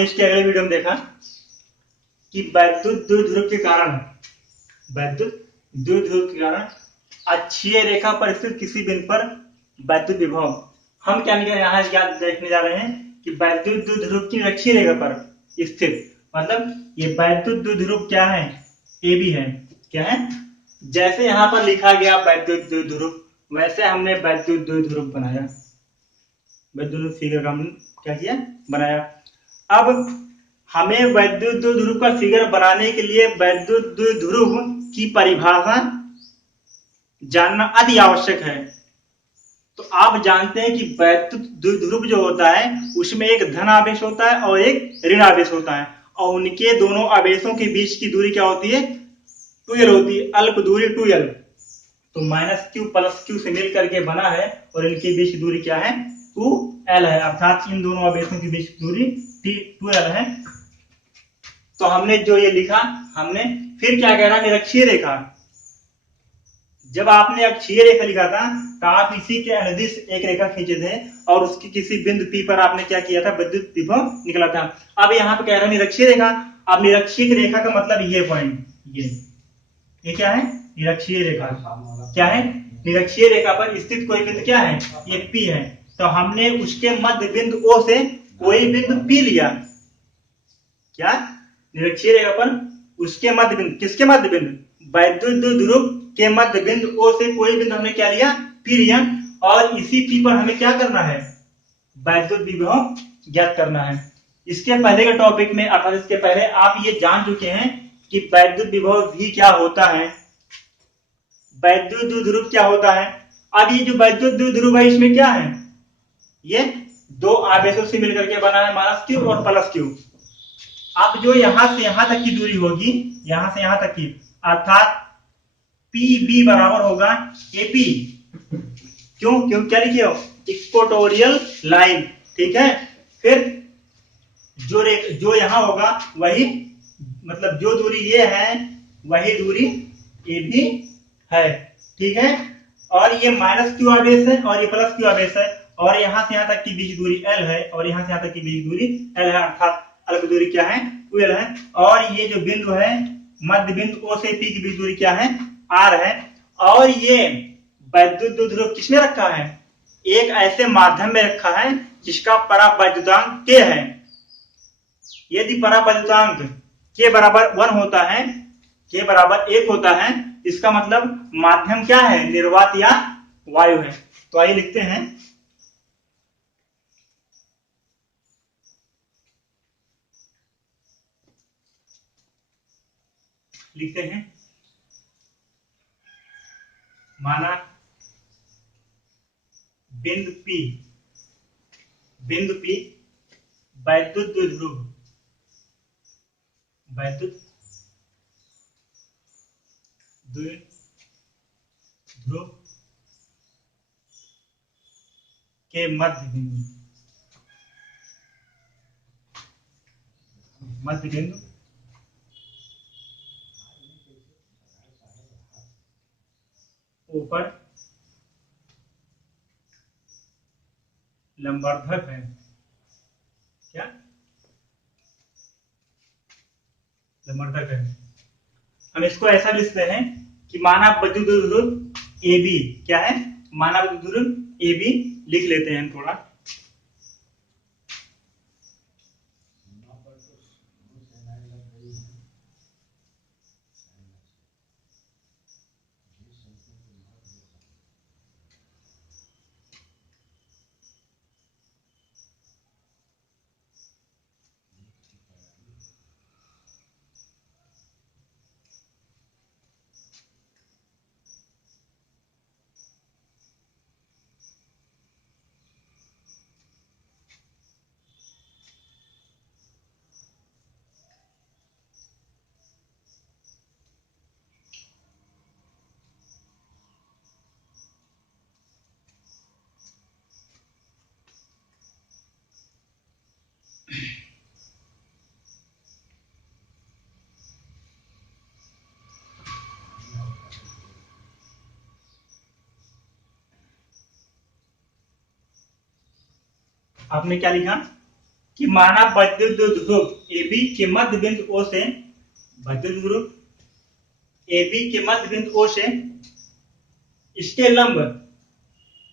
आपने इसके अगले वीडियो में देखा कि वैद्युत द्विध्रुव के कारण अक्षीय रेखा पर स्थित किसी बिंदु पर वैद्युत विभव, हम क्या यहाँ देखने जा रहे हैं कि वैद्युत द्विध्रुव की अक्षीय रेखा पर स्थित, मतलब ये वैद्युत द्विध्रुव क्या है, ए बी है, क्या है, जैसे यहाँ पर लिखा गया वैद्युत द्विध्रुव वैसे हमने वैद्युत द्विध्रुव बनाया, वैद्युत फिगर का हमने क्या किया, बनाया। अब हमें वैद्युत द्विध्रुव का फिगर बनाने के लिए वैद्युत द्विध्रुव की परिभाषा जानना अति आवश्यक है। तो आप जानते हैं कि वैद्युत द्विध्रुव जो होता है उसमें एक धन आवेश होता है और एक ऋण आवेश होता है, और उनके दोनों आवेशों के बीच की दूरी क्या होती है, 2l होती है, अल्प दूरी 2l। तो -q + q से मिल करके बना है और इनके बीच की दूरी क्या है, 2l है, अर्थात इन दोनों आवेशों के बीच की दूरी 2l है। तो हमने जो ये लिखा, हमने फिर क्या कह रहा है, निरक्षीय रेखा। जब आपने अक्षीय रेखा लिखा था तो आप इसी के अनुदिश एक रेखा खींचे थे और उसकी किसी बिंदु P पर आपने क्या किया था, विद्युत विभव निकला था। अब यहाँ पे कह रहा है निरक्षीय रेखा। अब निरक्षीय रेखा का मतलब ये पॉइंट, ये क्या है, निरक्षीय रेखा। क्या है, निरक्षीय रेखा पर स्थित कोई बिंदु क्या है, ये P है। तो हमने उसके मध्य बिंदु O से कोई बिंदु P लिया, क्या, निरक्षीय रेखा पर उसके मध्य बिंदु, किसके मध्य बिंदु, वैद्युत द्विध्रुव के मध्य बिंदु O से कोई बिंदु हमने क्या लिया, P लिया, और इसी P पर हमें क्या करना है, वैद्युत विभव ज्ञात करना है। इसके पहले के टॉपिक में, अर्थात इसके पहले आप ये जान चुके हैं कि वैद्युत विभव भी क्या होता है, वैद्युत द्विध्रुव क्या होता है। अब ये जो वैद्युत द्विध्रुव है इसमें क्या है, ये दो आवेशों से मिलकर के बना है, -q और +q। अब जो यहां से यहां तक की दूरी होगी, यहां से यहां तक की, अर्थात PB बराबर होगा AP। क्यों, क्या लिखिए, इक्वेटोरियल लाइन, ठीक है। फिर जो यहां होगा वही, मतलब जो दूरी ये है वही दूरी AB है, ठीक है। और ये -q आवेश है और ये +q आवेश है, और यहां से यहां तक की बीच दूरी L है और यहां से यहां तक की बीच दूरी L है, अर्थात अल्प दूरी क्या है, 2l है। और ये जो बिंदु है, मध्य बिंदु O से P की बीच दूरी क्या है, R है। और ये वैद्युत द्विध्रुव किसने रखा है, एक ऐसे माध्यम में रखा है जिसका परावैद्युतांक K है। यदि परावैद्युतांक K बराबर 1 होता है, K बराबर 1 होता है, इसका मतलब माध्यम क्या है, निर्वात या वायु है। तो आइए लिखते हैं, माना बिंदु P वैद्युत द्विध्रुव के मध्य बिंदु ऊपर लंबवर्धक है, क्या, लंबवर्धक है। हम इसको ऐसा लिखते हैं कि माना वैद्युत द्विध्रुव AB क्या है, माना वैद्युत द्विध्रुव AB लिख लेते हैं थोड़ा। आपने क्या लिखा, कि माना वैद्युत ध्रुव AB के मध्य बिंदु O से वैद्युत ध्रुव AB के मध्य बिंदु O से इसके लंब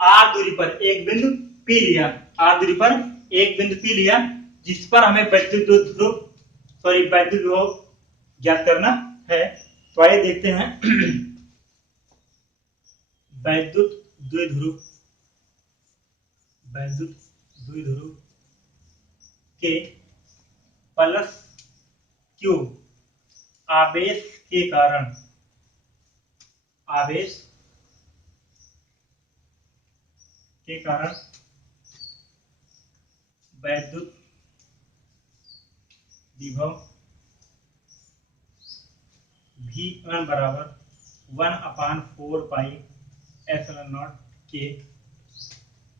R दूरी पर एक बिंदु P लिया, R दूरी पर एक बिंदु P लिया, जिस पर हमें वैद्युत विभव ज्ञात करना है। तो आइए देखते हैं वैद्युत द्विध्रुव के प्लस Q आवेश के कारण वैद्युत विभव V1 बराबर 1/4 पाई एप्सिलॉन नॉट K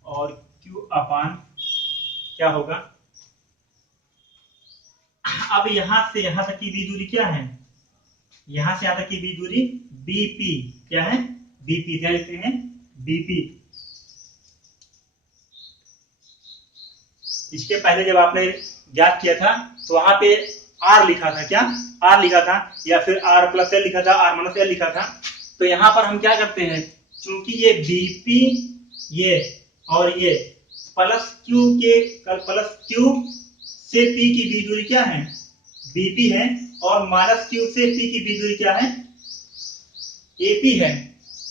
और Q अपान क्या होगा। अब यहां से यहां तक की दूरी क्या है, यहां से यहां तक की दूरी BP क्या है, BP क्या लिखते हैं, BP। इसके पहले जब आपने ज्ञात किया था तो वहां पे R लिखा था, क्या R लिखा था, या फिर R+L लिखा था, R-L लिखा था। तो यहां पर हम क्या करते हैं, चूंकि ये BP ये और ये प्लस Q से P की बीच दूरी क्या है, BP है, और माइनस Q से P की बीच दूरी क्या है, AP है,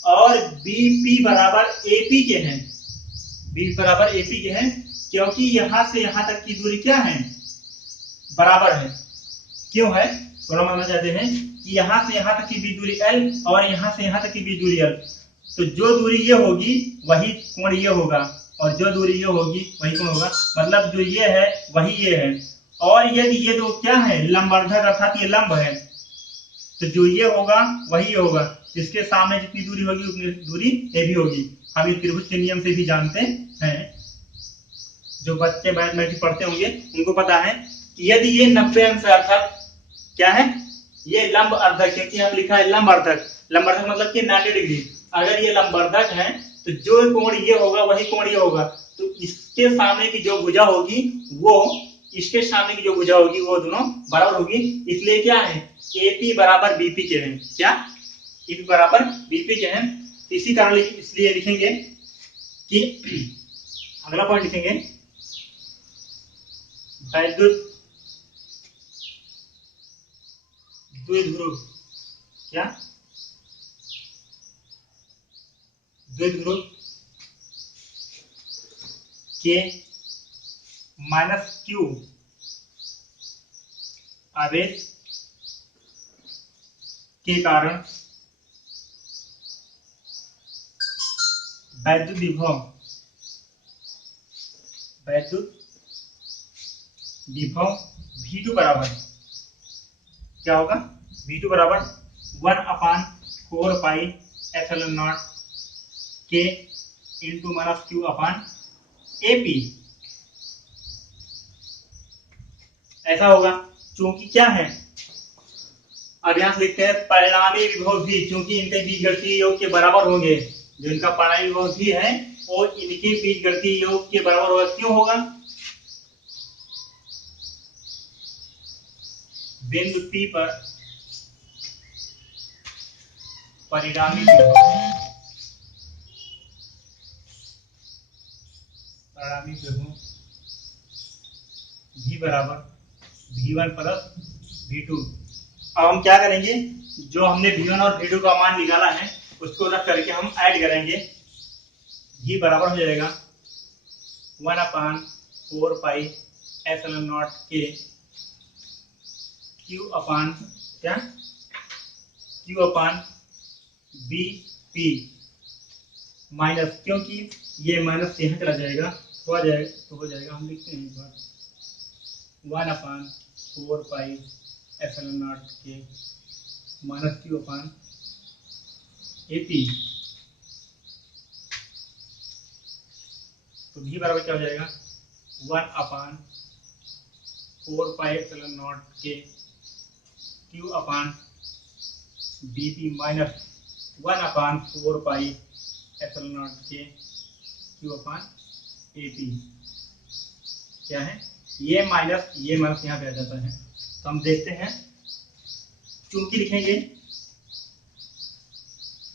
और BP बराबर AP के हैं, BP बराबर AP के हैं, क्योंकि यहां से यहां तक की दूरी क्या है, बराबर है। क्यों है, थोड़ा मानना चाहते हैं कि यहां से यहां तक की बीच दूरी L और यहां से यहां तक की बीच दूरी L, तो जो दूरी ये होगी वही कोण ये होगा, और जो दूरी ये होगी वही कोण होगा, मतलब जो ये है वही ये है। और यदि ये दो क्या है, लंबवर्धक अर्थात ये लंब है, तो जो ये होगा वही ये होगा, इसके सामने जितनी दूरी होगी उतनी दूरी ये भी होगी। हम इस त्रिभुज के नियम से भी जानते हैं, जो बच्चे मैथमेटिक्स पढ़ते होंगे उनको पता है कि यदि ये 90 अंश अर्थात क्या है, ये लंब अर्धक, क्योंकि हम लिखा है लंब अर्धक, मतलब कि 90 डिग्री। अगर ये लंबवर्धक है तो जो कोण ये होगा वही कोण ये होगा, तो इसके सामने की जो भुजा होगी वो इसके सामने की जो भुजा होगी वो दोनों बराबर होगी। इसलिए क्या है, AP बराबर BP के हैं, क्या AP बराबर BP के हैं। इसी कारण इसलिए लिखेंगे कि अगला पॉइंट लिखेंगे वैद्युत द्विध्रुव क्या, द्विध्रुव के माइनस Q आवेश के कारण वैद्युत विभव V2 बराबर क्या होगा, V2 बराबर 1/4 pi epsilon not K into minus Q upon AP ऐसा होगा। चूंकि क्या है, अब यहां से लिखते हैं परिणामी विभव भी, चूंकि इनके बीजगणितीय योग के बराबर होंगे, जो इनका परिणामी विभव भी है वो इनके बीजगणितीय योग के बराबर होगा। क्यों होगा, बिंदु P पर परिणामी विभव V बराबर V1 प्लस V2। अब हम क्या करेंगे, जो हमने V1 और V2 का मान निकाला है उसको रख करके हम ऐड करेंगे। V बराबर हो जाएगा 1/4 pi epsilon not K Q अपान क्या, Q अपान BP माइनस, क्योंकि ये माइनस यहाँ चला जाएगा तो हो जाएगा, हम लिखते हैं एक बार 1/4 pi epsilon not K minus Q upon AP। तो V बराबर क्या हो जाएगा 1/4 pi epsilon not K Q upon BP minus 1/4 pi epsilon not K Q upon AP क्या है ये माइनस यहाँ पे आ जाता है। तो हम देखते हैं, चूंकि लिखेंगे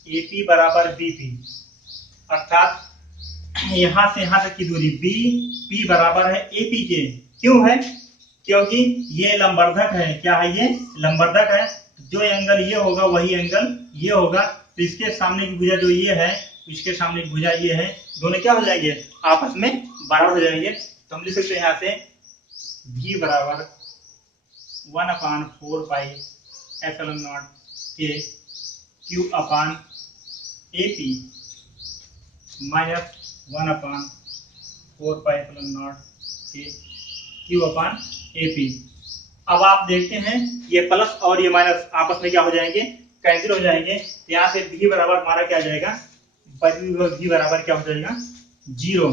AP बराबर BP, अर्थात यहाँ से यहाँ तक की दूरी BP बराबर है AP के। क्यों है? क्योंकि ये लंबवर्धक है। क्या है? ये लंबवर्धक है। जो एंगल ये होगा वही एंगल ये होगा। तो इसके सामने की भुजा जो ये है, इसके सामने की भुजा ये है, दोनों क्या हो जाएंगे? आपस में बराबर हो जाएंगे। तो हम लिख सकते हैं यहाँ से V बराबर 1/4 पाई एप्सिलॉन नॉट के Q upon AP minus 1/4 pi epsilon not के Q अपान AP। अब आप देखते हैं ये प्लस और ये माइनस आपस में क्या हो जाएंगे? कैंसिल हो जाएंगे। यहाँ से V बराबर हमारा क्या आ जाएगा? V बराबर क्या हो जाएगा? 0।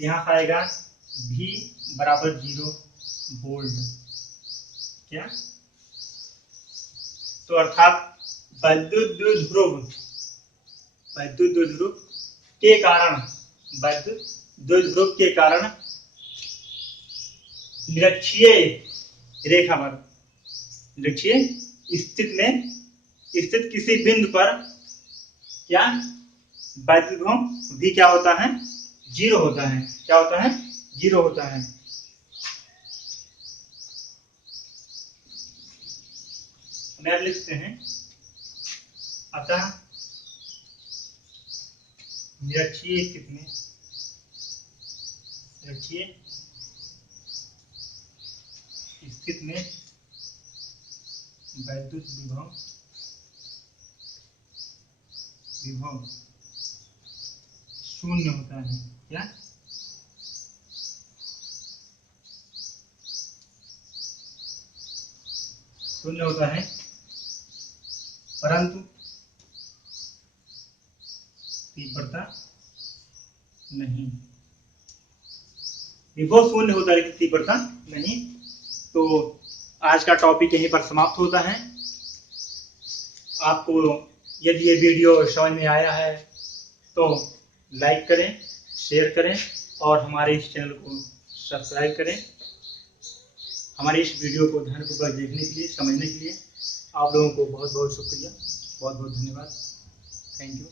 यहाँ से आएगा V बराबर 0 वोल्ट। क्या? तो अर्थात विद्युत द्विध्रुव के कारण निरक्षीय रेखा पर स्थित किसी बिंदु पर क्या वैद्युत विभव भी क्या होता है? 0 होता है। क्या होता है? 0 होता है। हम लिखते हैं, अतः निरक्षीय स्थिति में वैद्युत विभव शून्य होता है। क्या? शून्य होता है, परंतु तीव्रता नहीं। विभव शून्य होता है लेकिन तीव्रता नहीं। तो आज का टॉपिक यहीं पर समाप्त होता है। आपको यदि ये वीडियो समझ में आया है तो लाइक करें, शेयर करें और हमारे इस चैनल को सब्सक्राइब करें। हमारे इस वीडियो को ध्यानपूर्वक देखने के लिए, समझने के लिए आप लोगों को बहुत बहुत शुक्रिया, बहुत बहुत धन्यवाद। Thank you.